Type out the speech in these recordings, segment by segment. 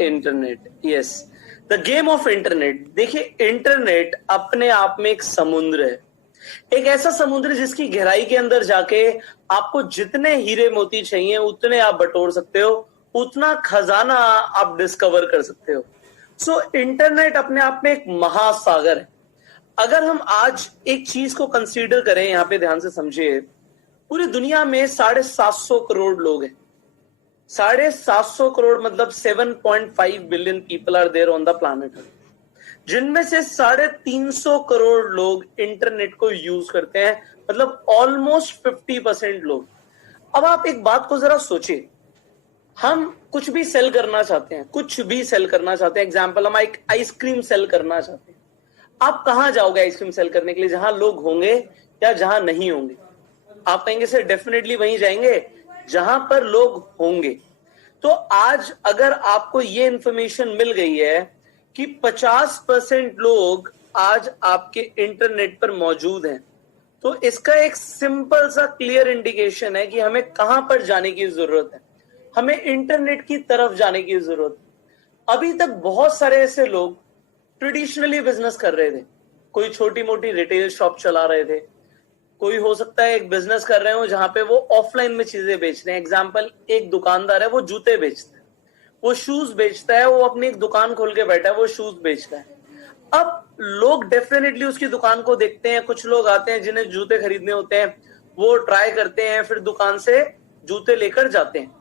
Internet, yes, the game of internet. देखिए, internet अपने आप में एक समुद्र है, एक ऐसा समुद्र जिसकी गहराई के अंदर जाके आपको जितने हीरे मोती चाहिए उतने आप बटोर सकते हो, उतना खजाना आप डिस्कवर कर सकते हो। सो इंटरनेट अपने आप में एक महासागर है। अगर हम आज एक चीज को कंसीडर करें, यहां पे ध्यान से समझिए, पूरी दुनिया में 750 करोड़ लोग हैं। 750 करोड़ मतलब 7.5 billion people are there on the planet, जिनमें से 350 करोड़ लोग इंटरनेट को यूज करते हैं, मतलब ऑलमोस्ट 50% लोग। अब आप एक बात को जरा सोचिए, हम कुछ भी सेल करना चाहते हैं, कुछ भी सेल करना चाहते हैं, एग्जाम्पल हम एक आइसक्रीम सेल करना चाहते हैं। आप कहां जाओगे आइसक्रीम सेल करने के लिए? जहां लोग होंगे या जहां नहीं होंगे? आप कहेंगे सर डेफिनेटली वहीं जाएंगे जहां पर लोग होंगे। तो आज अगर आपको ये इंफॉर्मेशन मिल गई है कि 50% लोग आज आपके इंटरनेट पर मौजूद हैं, तो इसका एक सिंपल सा क्लियर इंडिकेशन है कि हमें कहां पर जाने की जरूरत है, हमें इंटरनेट की तरफ जाने की जरूरत है। अभी तक बहुत सारे ऐसे लोग ट्रेडिशनली बिजनेस कर रहे थे, कोई छोटी मोटी रिटेल शॉप चला रहे थे, कोई हो सकता है एक बिजनेस कर रहे हो जहां पे वो ऑफलाइन में चीजें बेच रहे हैं। एग्जाम्पल, एक दुकानदार है, वो जूते बेचता है, वो शूज बेचता है, वो अपनी एक दुकान खोल के बैठा है, वो शूज बेचता है। अब लोग डेफिनेटली उसकी दुकान को देखते हैं, कुछ लोग आते हैं जिन्हें जूते खरीदने होते हैं, वो ट्राई करते हैं, फिर दुकान से जूते लेकर जाते हैं।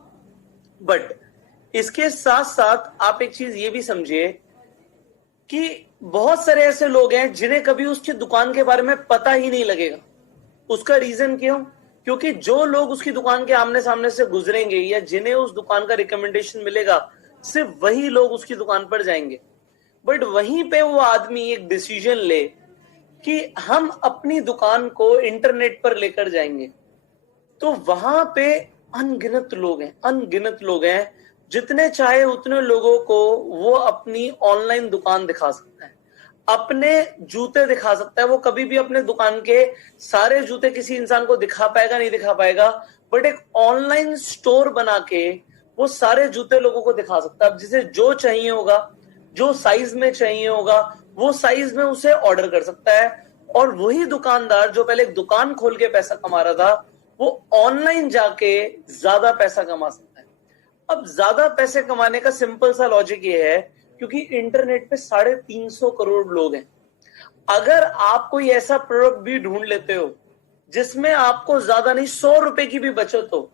बट इसके साथ साथ आप एक चीज ये भी समझिए कि बहुत सारे ऐसे लोग हैं जिन्हें कभी उसकी दुकान के बारे में पता ही नहीं लगेगा। उसका रीजन क्यों? क्योंकि जो लोग उसकी दुकान के आमने सामने से गुजरेंगे या जिन्हें उस दुकान का रिकमेंडेशन मिलेगा, सिर्फ वही लोग उसकी दुकान पर जाएंगे। बट वहीं पे वो आदमी एक डिसीजन ले कि हम अपनी दुकान को इंटरनेट पर लेकर जाएंगे, तो वहां पे अनगिनत लोग हैं, अनगिनत लोग हैं। जितने चाहे उतने लोगों को वो अपनी ऑनलाइन दुकान दिखा सकता है, अपने जूते दिखा सकता है। वो कभी भी अपने दुकान के सारे जूते किसी इंसान को दिखा पाएगा नहीं दिखा पाएगा, बट एक ऑनलाइन स्टोर बना के वो सारे जूते लोगों को दिखा सकता है। अब जिसे जो चाहिए होगा, जो साइज में चाहिए होगा, वो साइज में उसे ऑर्डर कर सकता है। और वही दुकानदार जो पहले एक दुकान खोल के पैसा कमा रहा था, वो ऑनलाइन जाके ज्यादा पैसा कमा सकता है। अब ज्यादा पैसे कमाने का सिंपल सा लॉजिक ये है, क्योंकि इंटरनेट पे 350 करोड़ लोग हैं। अगर आप कोई ऐसा प्रोडक्ट भी ढूंढ लेते हो जिसमें आपको ज्यादा नहीं 100 रुपए की भी बचत हो,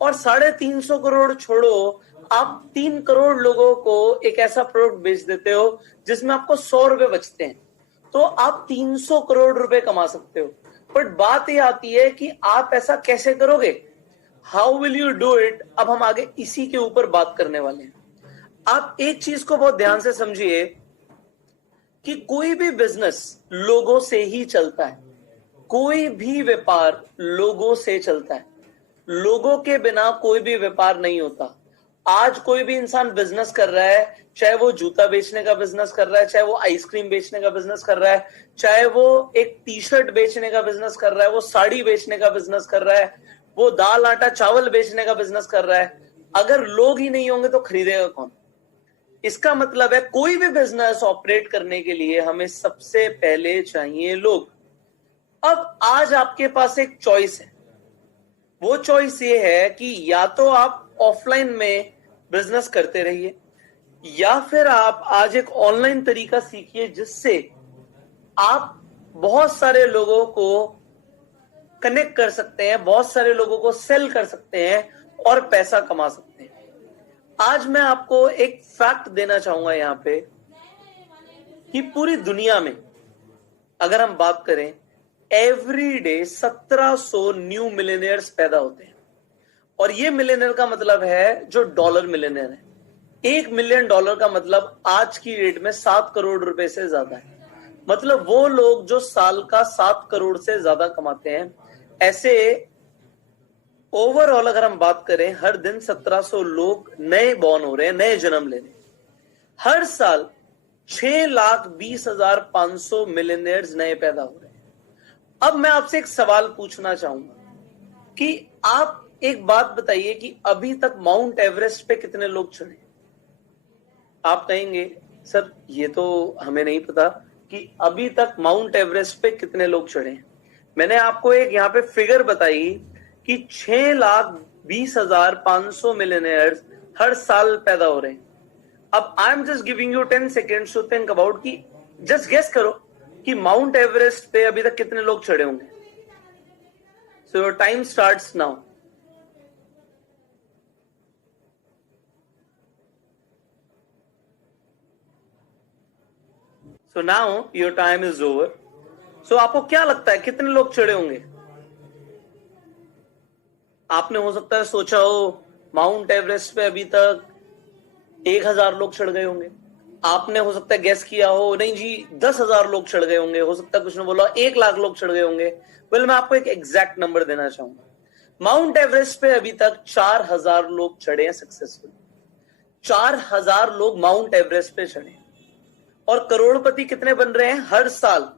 और 350 करोड़ छोड़ो, आप 3 करोड़ लोगों को एक ऐसा प्रोडक्ट बेच देते हो जिसमें आपको 100 रुपए बचते हैं, तो आप 300 करोड़ रुपए कमा सकते हो। बट बात यह आती है कि आप ऐसा कैसे करोगे, how will you do it. अब हम आगे इसी के ऊपर बात करने वाले हैं। आप एक चीज को बहुत ध्यान से समझिए कि कोई भी बिजनेस लोगों से ही चलता है, कोई भी व्यापार लोगों से चलता है, लोगों के बिना कोई भी व्यापार नहीं होता। आज कोई भी इंसान बिजनेस कर रहा है, चाहे वो जूता बेचने का बिजनेस कर रहा है, चाहे वो आइसक्रीम बेचने का बिजनेस कर रहा है, चाहे वो एक टी शर्ट बेचने का बिजनेस कर रहा है, वो साड़ी बेचने का बिजनेस कर रहा है, वो दाल आटा चावल बेचने का बिजनेस कर रहा है, अगर लोग ही नहीं होंगे तो खरीदेगा कौन? इसका मतलब है कोई भी बिजनेस ऑपरेट करने के लिए हमें सबसे पहले चाहिए लोग। अब आज आपके पास एक चॉइस है, वो चॉइस ये है कि या तो आप ऑफलाइन में बिजनेस करते रहिए, या फिर आप आज एक ऑनलाइन तरीका सीखिए जिससे आप बहुत सारे लोगों को कनेक्ट कर सकते हैं, बहुत सारे लोगों को सेल कर सकते हैं और पैसा कमा सकते हैं। आज मैं आपको एक फैक्ट देना चाहूंगा यहां पे कि पूरी दुनिया में अगर हम बात करें, एवरी डे 1700 न्यू मिलेनियर्स पैदा होते हैं। और ये मिलेनियर का मतलब है जो डॉलर मिलेनियर है। $1 मिलियन का मतलब आज की रेट में 7 करोड़ रुपए से ज्यादा है। मतलब वो लोग जो साल का 7 करोड़ से ज्यादा कमाते हैं। ऐसे ओवरऑल अगर हम बात करें, हर दिन 1700 लोग नए बॉर्न हो रहे हैं, नए जन्म ले रहे हैं। हर साल 6,20,500 मिलियनियर्स नए पैदा हो रहे हैं। अब मैं आपसे एक सवाल पूछना चाहूंगा कि आप एक बात बताइए कि अभी तक माउंट एवरेस्ट पे कितने लोग चढ़े? आप कहेंगे सर ये तो हमें नहीं पता कि अभी तक माउंट एवरेस्ट पे कितने लोग चढ़े हैं। मैंने आपको एक यहाँ पे फिगर बताई कि 6,20,500 मिलियनेयर्स हर साल पैदा हो रहे हैं। अब I am just giving you 10 seconds to think about कि जस्ट गेस करो कि माउंट एवरेस्ट पे अभी तक कितने लोग चढ़े होंगे। So your time starts now. So now your time is over. So आपको क्या लगता है कितने लोग चढ़े होंगे? आपने हो सकता है सोचा हो माउंट एवरेस्ट पे अभी तक 1,000 लोग चढ़ गए होंगे। आपने हो सकता है गेस किया हो नहीं जी 10,000 लोग चढ़ गए होंगे। हो सकता है कुछ ने बोला 1,00,000 लोग चढ़ गए होंगे। वेल मैं आपको एक एग्जैक्ट नंबर देना चाहूंगा। माउंट एवरेस्ट पे अभी तक 4,000 लोग चढ़े हैं सक्सेसफुल। 4,000 लोग माउंट एवरेस्ट पे चढ़े और करोड़पति कितने बन रहे हैं हर साल।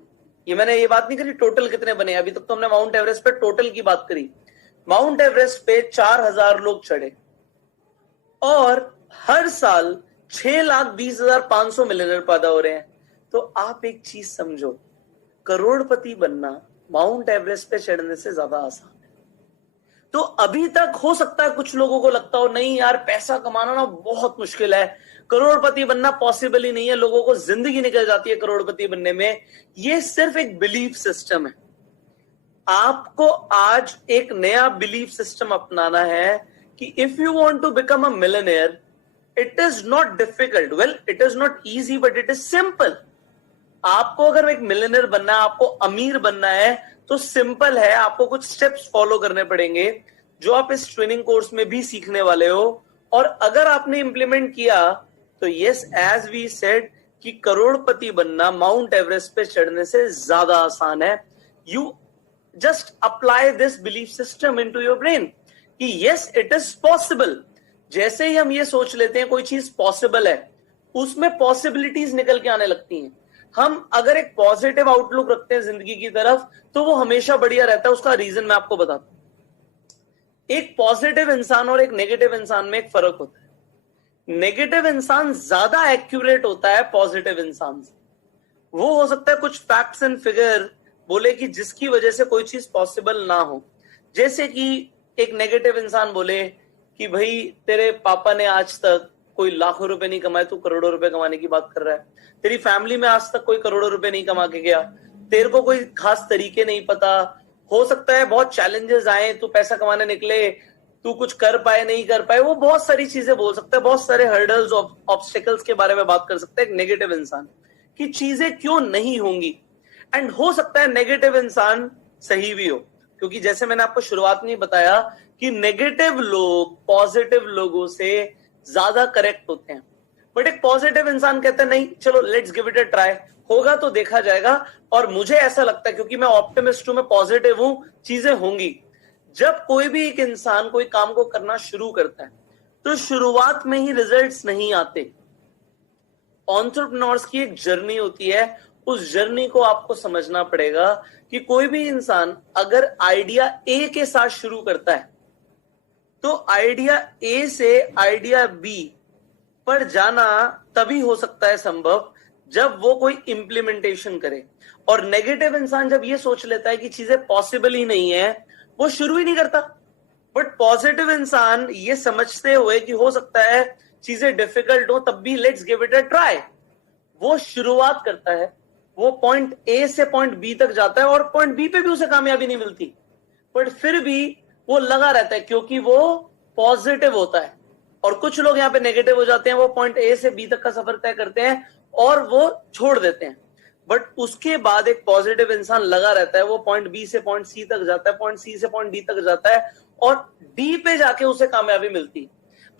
ये मैंने ये बात नहीं करी टोटल कितने बने, अभी तक तो हमने माउंट एवरेस्ट पे टोटल की बात करी। माउंट एवरेस्ट पे 4,000 लोग चढ़े और हर साल 6,20,500 मिलियनर पैदा हो रहे हैं। तो आप एक चीज समझो, करोड़पति बनना माउंट एवरेस्ट पे चढ़ने से ज्यादा आसान है। तो अभी तक हो सकता है कुछ लोगों को लगता हो नहीं यार पैसा कमाना ना बहुत मुश्किल है, करोड़पति बनना पॉसिबल ही नहीं है, लोगों को जिंदगी निकल जाती है करोड़पति बनने में। ये सिर्फ एक बिलीफ सिस्टम है। आपको आज एक नया बिलीफ सिस्टम अपनाना है कि if you want to become a millionaire it is not difficult. Well it is not easy but it is simple. आपको अगर एक मिलियनेयर बनना है, आपको अमीर बनना है तो सिंपल है। आपको कुछ स्टेप्स फॉलो करने पड़ेंगे जो आप इस ट्रेनिंग कोर्स में भी सीखने वाले हो। और अगर आपने इंप्लीमेंट किया तो यस एज वी सेड कि करोड़पति बनना माउंट एवरेस्ट पे चढ़ने से ज्यादा आसान है। You just apply this belief system into your brain कि यस इट इज पॉसिबल। जैसे ही हम ये सोच लेते हैं कोई चीज पॉसिबल है उसमें पॉसिबिलिटीज निकल के आने लगती हैं। हम अगर एक पॉजिटिव आउटलुक रखते हैं जिंदगी की तरफ तो वो हमेशा बढ़िया रहता है। उसका रीजन मैं आपको बताता हूं। एक पॉजिटिव इंसान और एक नेगेटिव इंसान में एक फर्क होता है। नेगेटिव इंसान ज्यादा एक्यूरेट होता है पॉजिटिव इंसान से। वो हो सकता है कुछ फैक्ट्स एंड फिगर बोले कि जिसकी वजह से कोई चीज पॉसिबल ना हो। जैसे कि एक नेगेटिव इंसान बोले कि भाई तेरे पापा ने आज तक कोई लाखों रुपए नहीं कमाए, तू करोड़ों रुपए कमाने की बात कर रहा है। तेरी फैमिली में आज तक कोई करोड़ों रुपए नहीं कमा के गया, तेरे को कोई खास तरीके नहीं पता। हो सकता है बहुत चैलेंजेस आए, तू पैसा कमाने निकले, तू कुछ कर पाए नहीं कर पाए। वो बहुत सारी चीजें बोल सकता है, बहुत सारे हर्डल्स ऑब्स्टिकल्स के बारे में बात कर सकता है एक नेगेटिव इंसान कि चीजें क्यों नहीं होंगी। एंड हो सकता है नेगेटिव इंसान सही भी हो, क्योंकि जैसे मैंने आपको शुरुआत में बताया कि नेगेटिव लोग पॉजिटिव लोगों से ज्यादा करेक्ट होते हैं। बट एक पॉजिटिव इंसान कहता है नहीं चलो let's give it a try, होगा तो देखा जाएगा। और मुझे ऐसा लगता है क्योंकि मैं ऑप्टिमिस्ट हूं, मैं पॉजिटिव हूं, चीजें होंगी। जब कोई भी एक इंसान कोई काम को करना शुरू करता है तो शुरुआत में ही रिजल्ट्स नहीं आते। एंटरप्रेन्योर्स की एक जर्नी होती है, उस जर्नी को आपको समझना पड़ेगा कि कोई भी इंसान अगर आइडिया ए के साथ शुरू करता है तो आइडिया ए से आइडिया बी पर जाना तभी हो सकता है संभव जब वो कोई इंप्लीमेंटेशन करे। और नेगेटिव इंसान जब ये सोच लेता है कि चीजें पॉसिबल ही नहीं है वो शुरू ही नहीं करता। बट पॉजिटिव इंसान ये समझते हुए कि हो सकता है चीजें डिफिकल्ट हो तब भी let's give it a try, वो शुरुआत करता है। वो पॉइंट ए से पॉइंट बी तक जाता है और पॉइंट बी पे भी उसे कामयाबी नहीं मिलती, बट फिर भी वो लगा रहता है क्योंकि वो पॉजिटिव होता है। और कुछ लोग यहाँ पे नेगेटिव हो जाते हैं, वो पॉइंट ए से बी तक का सफर तय करते हैं और वो छोड़ देते हैं। बट उसके बाद एक पॉजिटिव इंसान लगा रहता है, वो पॉइंट बी से पॉइंट सी तक जाता है, पॉइंट सी से पॉइंट डी तक जाता है और डी पे जाके उसे कामयाबी मिलती।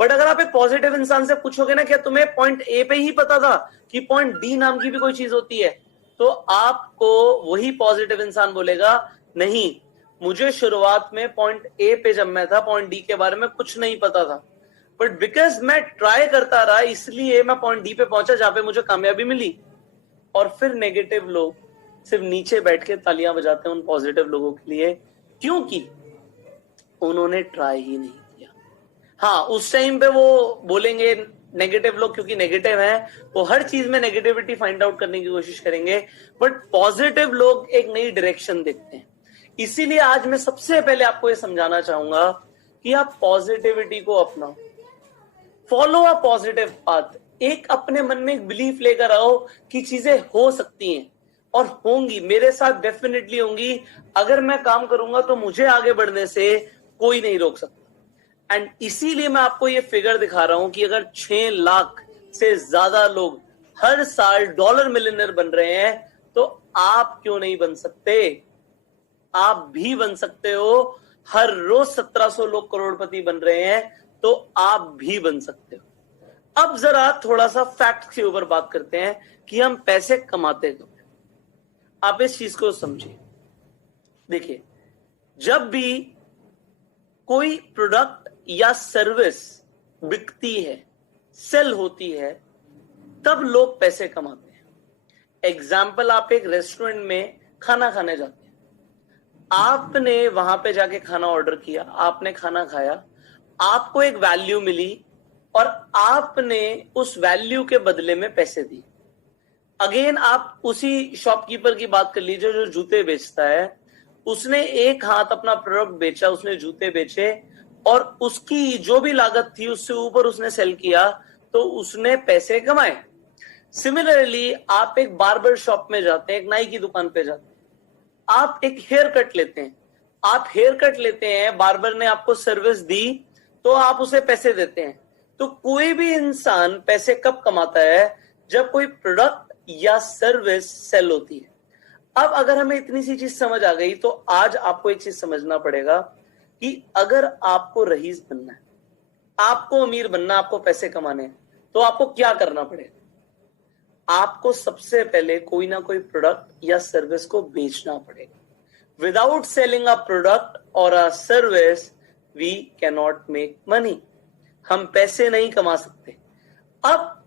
बट अगर आप एक पॉजिटिव इंसान से पूछोगे ना क्या तुम्हें पॉइंट ए पे ही पता था कि पॉइंट डी नाम की भी कोई चीज होती है, तो आपको वही पॉजिटिव इंसान बोलेगा नहीं, मुझे शुरुआत में पॉइंट ए पे जब मैं था पॉइंट डी के बारे में कुछ नहीं पता था, बट बिकॉज मैं ट्राई करता रहा इसलिए मैं पॉइंट डी पे पहुंचा जहां पे मुझे कामयाबी मिली। और फिर नेगेटिव लोग सिर्फ नीचे बैठ के तालियां बजाते हैं उन पॉजिटिव लोगों के लिए, क्योंकि उन्होंने ट्राई ही नहीं किया। हाँ उस टाइम पे वो बोलेंगे नेगेटिव लोग क्योंकि नेगेटिव हैं वो हर चीज में नेगेटिविटी फाइंड आउट करने की कोशिश करेंगे, बट पॉजिटिव लोग एक नई डायरेक्शन देखते हैं। इसीलिए आज मैं सबसे पहले आपको ये समझाना चाहूंगा कि आप पॉजिटिविटी को अपनाओ, फॉलो अ पॉजिटिव पाथ। एक अपने मन में एक बिलीफ लेकर आओ कि चीजें हो सकती हैं और होंगी, मेरे साथ डेफिनेटली होंगी। अगर मैं काम करूंगा तो मुझे आगे बढ़ने से कोई नहीं रोक सकता। एंड इसीलिए मैं आपको ये फिगर दिखा रहा हूं कि अगर 6 लाख से ज्यादा लोग हर साल डॉलर मिलियनर बन रहे हैं तो आप क्यों नहीं बन सकते? आप भी बन सकते हो। हर रोज 1700 लोग करोड़पति बन रहे हैं तो आप भी बन सकते हो। अब जरा थोड़ा सा फैक्ट के ऊपर बात करते हैं कि हम पैसे कमाते कब। आप इस चीज को समझिए। देखिए, जब भी कोई प्रोडक्ट या सर्विस बिकती है, सेल होती है, तब लोग पैसे कमाते हैं। एग्जाम्पल, आप एक रेस्टोरेंट में खाना खाने जाते हैं, आपने वहां पे जाके खाना ऑर्डर किया, आपने खाना खाया, आपको एक वैल्यू मिली और आपने उस वैल्यू के बदले में पैसे दिए। अगेन आप उसी शॉपकीपर की बात कर लीजिए जो जूते बेचता है, उसने एक हाथ अपना प्रोडक्ट बेचा, उसने जूते बेचे और उसकी जो भी लागत थी उससे ऊपर उसने सेल किया तो उसने पैसे कमाए। सिमिलरली आप एक बार्बर शॉप में जाते हैं, एक नाई की दुकान पे जाते हैं, आप एक हेयर कट लेते हैं, आप हेयर कट लेते हैं, बार्बर ने आपको सर्विस दी तो आप उसे पैसे देते हैं। तो कोई भी इंसान पैसे कब कमाता है? जब कोई प्रोडक्ट या सर्विस सेल होती है। अब अगर हमें इतनी सी चीज समझ आ गई तो आज आपको एक चीज समझना पड़ेगा कि अगर आपको रईस बनना है, आपको अमीर बनना, आपको पैसे कमाने हैं, तो आपको क्या करना पड़ेगा? आपको सबसे पहले कोई ना कोई प्रोडक्ट या सर्विस को बेचना पड़ेगा। विदाउट सेलिंग अ प्रोडक्ट और a service we can not make money. हम पैसे नहीं कमा सकते। अब